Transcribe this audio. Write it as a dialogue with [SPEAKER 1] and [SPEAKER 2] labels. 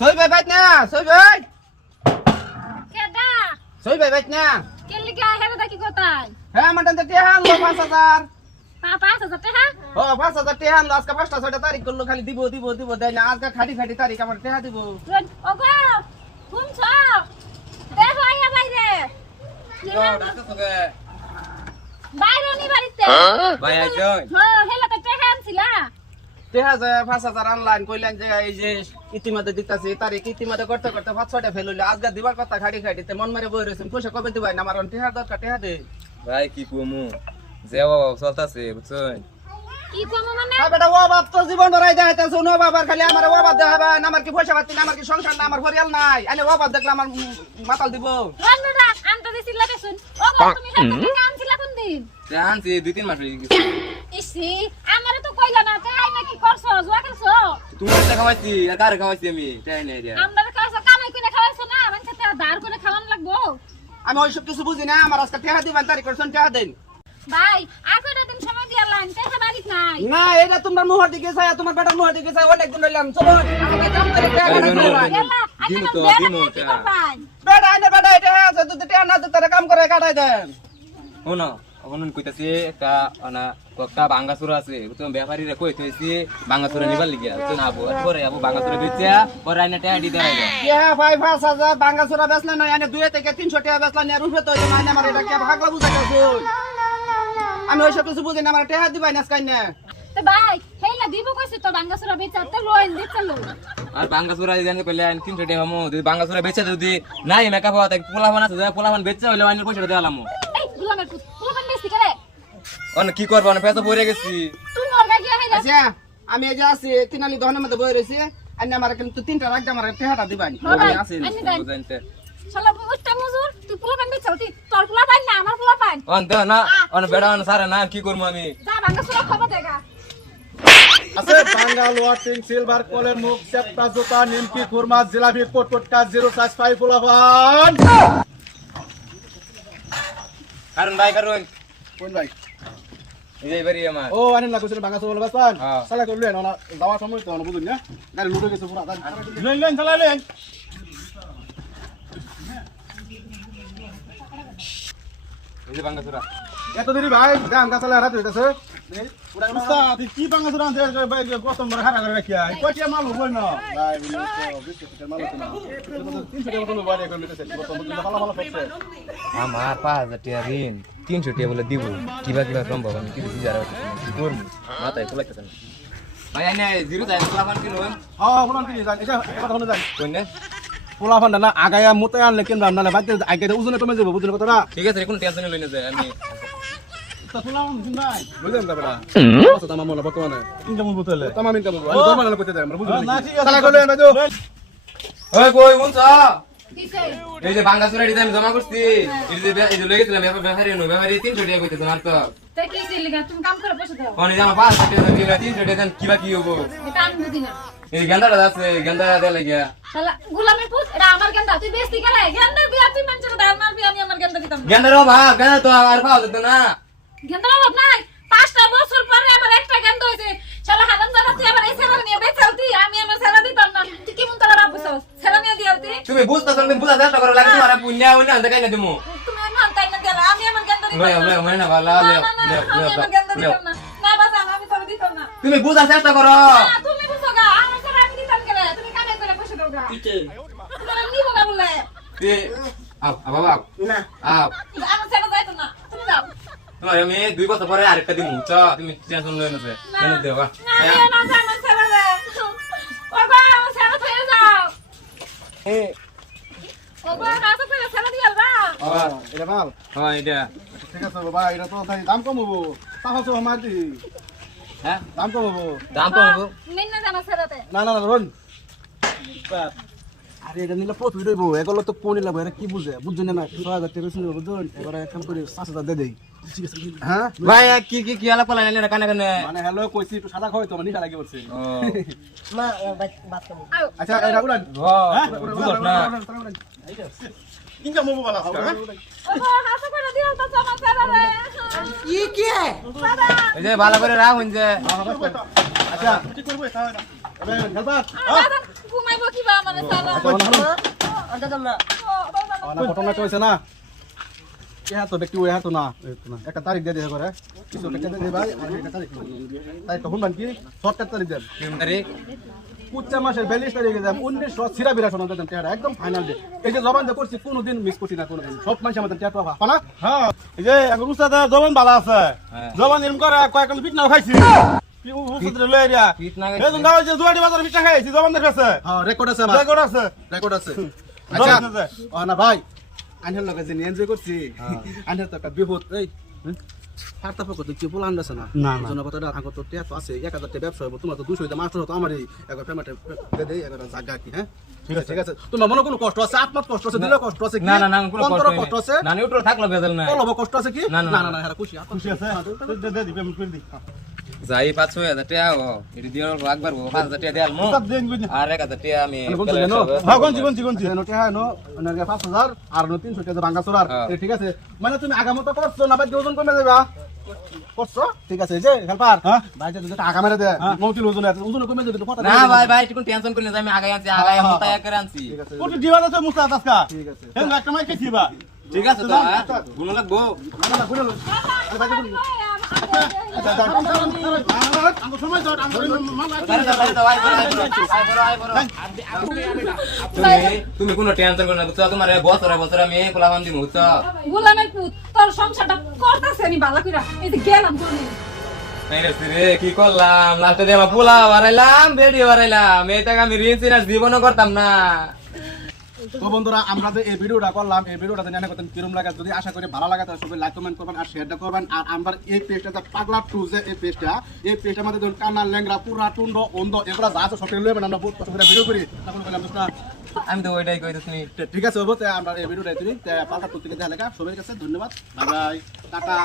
[SPEAKER 1] সই ভাই বাইত না সই ভাই
[SPEAKER 2] কেডা
[SPEAKER 1] সই ভাই বাইত না
[SPEAKER 2] কেন লিগা হেবে দা কি কোথায়
[SPEAKER 1] হ্যাঁ মাটন তো টেহান লো পাঁচ হাজার
[SPEAKER 2] পা পাঁচ হাজার টাকা
[SPEAKER 1] ও পাঁচ হাজার টেহান লো আজকে পাঁচটা ছয়টা তারিখ করল খালি দিব দিব দিব দেয় না আজকে খাটি খাটি তারিখ আমার টেহা দিব
[SPEAKER 2] রন ওগো ঘুমছ দেখো আইয়া বাইরে বাইরে নি বাড়িতে
[SPEAKER 3] ভাই আইছন
[SPEAKER 2] হ্যাঁ হেলা তো টাকা আনছিলা
[SPEAKER 1] টেহা যে পাঁচ হাজার অনলাইন কইলেন যে এই যে ইতিমধ্যে দিতাছে তারিখ ইতিমধ্যে করতে করতে পাঁচ ছয়টা ফেল হইল। আজকে দিবার কথা খাটি খাটিতে মন মেরে বই রয়েছেন পয়সা কবে দিবাই না আমার টেহার দরকার টেহা দে।
[SPEAKER 3] ভাই কি কমু? যেও চলতাছে বুঝছেন?
[SPEAKER 1] যায় মাতাল দিব।
[SPEAKER 3] আনছি দুই তিন মাস
[SPEAKER 2] কইলা না তাই না কি করছ? জুয়া খেলছো?
[SPEAKER 3] তুমি তো খাওয়াইছি আর কারে খাওয়াইছি আমি? তাই নাই রে
[SPEAKER 2] আমরা কাছে কামাই করে খাওয়াইছো না মানে সাথে ধার করে খাওয়ান লাগবো।
[SPEAKER 1] আমি ওইসব কিছু বুঝি না আমার আজকে টেহা দিবেন তারিখ করছেন টেহা দেন।
[SPEAKER 2] ভাই আগে দিন সময় দিয়ে লাইন? টাকা বাড়িত নাই।
[SPEAKER 1] না এটা তোমার মুহর দিকে চাই তোমার বেটার মুহর দিকে চাই অনেক দিন রইলাম চলো। আমাকে কাম করে টেহা
[SPEAKER 3] এই
[SPEAKER 1] কামাই
[SPEAKER 3] জন্য-
[SPEAKER 1] করো।
[SPEAKER 2] গেলা আগে
[SPEAKER 3] দিমু
[SPEAKER 2] না
[SPEAKER 3] তো,
[SPEAKER 2] বেলা
[SPEAKER 3] দিমু
[SPEAKER 2] কি
[SPEAKER 3] টা।
[SPEAKER 2] করবাই?
[SPEAKER 1] বেটা আনে বেটা এটা আছে তুই টেহা না তুই তারা কাম করে কাটাই দেন।
[SPEAKER 3] শোনো এখন কইতাছি একটা অনা একটা বাঙ্গাসুরা আছে তুমি ব্যাপারীরা কই থইছি বাঙ্গাসুরা নিবার লাগিয়া তো না আবু পরে আবু বাঙ্গাসুরা বেচা পরে আইনা টাকা দিতে
[SPEAKER 1] বেচলে থেকে টাকা বেচলা তো মানে আমার এটা কে আমি ওইসব কিছু বুঝি না আমার টেহা দিবাই না আজকাই না
[SPEAKER 2] তো ভাই হেলা দিব কইছে তো বাঙ্গাসুরা লোন দিতে
[SPEAKER 3] আর বাঙ্গাসুরা জানি কইলে আইন তিনশো টাকা হামো যদি বাঙ্গাসুরা বেচা যদি নাই মেকআপ হওয়া তাই পোলাপান আছে পোলাপান বেচা হইলে আইনের পয়সা দেওয়ালাম
[SPEAKER 2] এই গুলামের
[SPEAKER 3] অনেক কি করব? অনেক পেঁচা পড়ে গেছি।
[SPEAKER 2] তুই গিয়া হেলা
[SPEAKER 1] আচ্ছা আমি এই যে আছি তিনালি দহনের মধ্যে বই রয়েছি। আনে আমার কিন্তু তিনটা রাখতে আমার টেহাটা দিবাই
[SPEAKER 2] হ্যাঁ
[SPEAKER 1] আছি
[SPEAKER 2] শালা মজুর তুই পোলাপান বেচালতি তোর পোলাপান না আমার পোলাপান
[SPEAKER 3] অন্ত না। অন বেড়া অন সারা না কি করব আমি?
[SPEAKER 2] যা বাঙ্গাসুরা খবর দেখা।
[SPEAKER 4] আছে বাঙ্গাল ওয়াটিং সিলভার কলের মুখ জুতা নিমকি খুরমা জিলাপি পটপটকা জিরো সাইজ
[SPEAKER 3] কারণ ভাই কারণ।
[SPEAKER 4] কোন ভাই?
[SPEAKER 3] যে এবারই আমার
[SPEAKER 4] ও আনিন লাগছে বাঙ্গা সবল বাসান। সালা করলেন ওনা যাওয়ার সময় তো বুঝুন না গাড়ি লুটে গেছে পুরো লেন লেন চালা লেন
[SPEAKER 3] এই যে বাঙ্গাসুরা
[SPEAKER 4] এত দেরি ভাই গান গাছালা রাত হইতাছে উস্তাদ কি বাঙ্গা সুরান দে ভাই কত বড় হারা করে রাখিয়া কয়টা মাল হব না ভাই বিনি তো বিশ টাকার মাল হতো না? তিনশো টাকা মতো বাড়ি করে নিতেছে কত মতো ভালো ভালো করছে
[SPEAKER 3] আমার পাঁচ হাজার টাকা ঋণ তিনশো টাকা বলে দিব। কিবা কিবা সম্ভব আমি কিছু বুঝার কি করব? মাথায় খোলাইতেছে না। ভাই আইনে জিরো তাই পোলাপান কিনো?
[SPEAKER 4] হ্যাঁ বলুন কি যান এটা কথা হলো যান
[SPEAKER 3] কই না?
[SPEAKER 4] পোলা ফান্ডা না আগায়া মুতে আনলে কেন না বাইতে আগে ওজনে কমে যাব বুঝলেন কথাটা?
[SPEAKER 3] ঠিক আছে কোনো টেনশন লই না যায় আমি
[SPEAKER 4] বুঝলেন না বেটা কত দাম আমলা বর্তমানে ইনকাম বলতে তামাম ইনকাম বলব আমি দরবার করতে যাই আমরা বুঝলেন না ঠিক আছে তালা করলেন রাজু
[SPEAKER 3] ওই কই
[SPEAKER 2] কিসে
[SPEAKER 3] এই যে বাঙ্গাসুরা ডিজাইন জমা করছি এই যে এই যে লই গেছিলাম ব্যাপার ব্যাপারই নো ব্যাপারই
[SPEAKER 2] আমি না আমার গেন্দার আমি আমার
[SPEAKER 3] তো আর পাওয়া যেত না
[SPEAKER 2] গেন্দার অভাব নাই। পাঁচটা বছর পরে আমার একটা গেন্দা হয়েছে শালা হারাম জানা তুই আমার এই সেবা নিয়ে বেচালতি আমি আমার সেবা দিতাম না। তুই কেমন তারা বসাস সেবা নিয়ে দিয়ালতি
[SPEAKER 3] তুমি বুঝতে তুমি বুঝা চেষ্টা করো লাগে তোমার পুণ্য উন্নয়ন আনতে কাই না দিমু।
[SPEAKER 2] তুমি আমি আনতাই না গেলা আমি আমার গেন্দা দিতাম না
[SPEAKER 3] মানে না ভালো
[SPEAKER 2] না, না, না, আমি আমার গেন্দা দিতাম না। না বাস আমি তোর দিতাম না।
[SPEAKER 3] তুমি বুঝা চেষ্টা করো।
[SPEAKER 2] না, তুমি বুঝো গা আমার সেবা আমি দিতাম গেলে তুমি কামাই করে বসে দাও গা। তুমি নিব গা বলে।
[SPEAKER 3] আও বাবা
[SPEAKER 1] না।
[SPEAKER 3] আও
[SPEAKER 2] আমার সেবা যাইতো না তুমি যাও
[SPEAKER 3] তোমার আমি দুই বছর পরে আরেকটা দিমু চ তুমি টেনশন লই না কেন দেবা
[SPEAKER 2] আমি আমার আমার সেবা দে ওগো আমার সেবা যাও।
[SPEAKER 3] এ।
[SPEAKER 2] ওগো কাছে করে সেবা দিয়াল না
[SPEAKER 4] এটা মাল
[SPEAKER 3] এটা।
[SPEAKER 4] ঠিক আছে বাবা এটা তো তাই দাম কম হব।
[SPEAKER 3] হ্যাঁ?
[SPEAKER 4] দাম কম হব।
[SPEAKER 3] দাম তো হব?
[SPEAKER 2] না
[SPEAKER 4] না না না রোন আরে এটা নিলে প্রফিট হইব। এগুলো তো কোন নিলাম এটা কি বুঝে? বুঝছেন না ছয় হাজার টাকা বুঝুন এবারে এক কাম করি পাঁচ হাজার দিয়ে আছে হ্যাঁ?
[SPEAKER 3] ভাই কি কি কি আলাপ করলেন? এনে কানে কানে।
[SPEAKER 4] মানে হ্যালো কইছি একটু সাদা খাওয়াই তো আমার নিশা লাগে বলছে? আচ্ছা
[SPEAKER 3] হ্যাঁ? বুঝছ না।
[SPEAKER 4] ইনকাম হব বলা হবে
[SPEAKER 2] করে দিয়াল তো আমার সেবাতে কি কি?
[SPEAKER 3] এই যে ভালো করে রাখুন যে।
[SPEAKER 4] আচ্ছা ঠিক করব? তাহলে এবার হেলপার।
[SPEAKER 2] ঘুমাইবো কি বা আমার
[SPEAKER 4] না ঘটনা কি না। এ হাতো ব্যক্তি ওই হাতো না। একটা তারিখ দিয়ে দিয়ে করে। কিছু একটা দিয়ে দিয়ে ভাই আর একটা তারিখ তাই তখন মান কি? সরকার তারিখ দেন
[SPEAKER 3] তারিখ।
[SPEAKER 4] উচ্চ মাসের বিয়াল্লিশ তারিখে যাম উনিশশো ছিয়াবিরা সনদ দেন টেয়ারা একদম ফাইনাল ডে এই যে জবান যে করছি কোনোদিন মিস করছি না কোনোদিন। সব মানুষ আমাদের টেয়ার পাবা। পানা?
[SPEAKER 5] হ্যাঁ। এই যে এখন উস্তাদ জবান ভালো আছে।
[SPEAKER 3] হ্যাঁ।
[SPEAKER 5] জবান এরকম করে কয়েকজন পিঠ খাইছি।
[SPEAKER 3] না
[SPEAKER 5] দেখাছে
[SPEAKER 4] হ্যাঁ রেকর্ড আছে
[SPEAKER 5] রেকর্ড আছে। আচ্ছা।
[SPEAKER 4] আচ্ছা না ভাই। আনহের লগে যে এনজয় করছি আনহের তো একটা বিপদ এই ফার্তা পক্ষ তো কি বলা আনছে না। জনপথটা আগত তো টিয়া তো আছে এক হাজার টাকা ব্যবসা হব তোমার তো দুশো মাস্টার হতো আমার এই একবার পেমেন্ট দে দেই একবার জায়গা কি হ্যাঁ ঠিক আছে ঠিক আছে তোমার মনে কোনো কষ্ট আছে আত্মার কষ্ট আছে দিলে কষ্ট আছে কি
[SPEAKER 3] না না না কোনো কষ্ট
[SPEAKER 4] আছে
[SPEAKER 3] না নিউট্রাল থাকল বেজাল না
[SPEAKER 4] কষ্ট আছে কি
[SPEAKER 3] না, না,
[SPEAKER 4] না খুশি
[SPEAKER 5] খুশি আছে দে দে দি পেমেন্ট করে দি
[SPEAKER 3] যাই পাঁচ ছয় হাজার টাকা ও এটি দিয়ে একবার গো পাঁচ হাজার টাকা দিয়ে আলমো
[SPEAKER 5] উস্তাদ দেন বুঝি
[SPEAKER 3] আর এক হাজার টাকা আমি
[SPEAKER 5] হ্যাঁ গঞ্জি গঞ্জি গঞ্জি।
[SPEAKER 4] নো ওনার পাঁচ হাজার আর নো তিনশো টাকা ভাঙ্গা চোরার।
[SPEAKER 3] হ্যাঁ।
[SPEAKER 4] ঠিক আছে। মানে তুমি আগামতো করছ না ভাই ওজন কমে যাবে করছ? ঠিক আছে এই যে হেল্পার
[SPEAKER 5] হ্যাঁ।
[SPEAKER 4] ভাই যদি একটা মেরে দেয় মৌতিল ওজন আছে ওজন কমে যাবে কথা
[SPEAKER 3] না ভাই ভাই একটু টেনশন করি আমি আগাই আনছি আগাই
[SPEAKER 4] হ্যাঁ, হ্যাঁ।
[SPEAKER 3] করে আনছি।
[SPEAKER 4] ঠিক আছে।
[SPEAKER 5] কোটি দিবা আছে মুস্তাদ আজকা।
[SPEAKER 4] ঠিক আছে।
[SPEAKER 5] এই একটা মাইকে দিবা
[SPEAKER 3] ঠিক আছে তো হ্যাঁ? লাগবো
[SPEAKER 4] না না বুঝলো আরে
[SPEAKER 3] তুমি- কোনো টেনশন করো না বুঝছ? তোমার এই বছরে বছরে আমি পোলাপান দিব বুঝছ?
[SPEAKER 2] গোলামের পুত তোর সংসারটা করতেছে আমি ভালো করে এই যে গেলাম
[SPEAKER 3] কি করলাম? লাস্টে দিয়ে পোলা বাড়াইলাম বেড়ি বাড়াইলাম এটাকে আমি ঋণ সিনাস জীবনও করতাম না।
[SPEAKER 4] তো বন্ধুরা আমরা যে এই ভিডিওটা করলাম এই ভিডিওটা জানি করতেন কিরম লাগে। যদি আশা করি ভালো লাগে তাহলে সবাই লাইক কমেন্ট করবেন আর শেয়ারটা করবেন। আর আমরা এই পেজটা যে পাগলা টু যে এই পেজটা এই পেজটার মধ্যে ধরুন কান্না ল্যাংরা পুরা টুন্ড অন্ধ এগুলো যা আছে সব লইবেন আমরা বহুত কষ্ট করে ভিডিও করি। তখন বললাম
[SPEAKER 3] আমি তো ওইটাই কইতেছি।
[SPEAKER 4] ঠিক আছে তে আমরা এই ভিডিওটা তুলি পাল্টা টু থেকে দেখা লেখা। সবাই কাছে ধন্যবাদ। Bye bye. টাটা।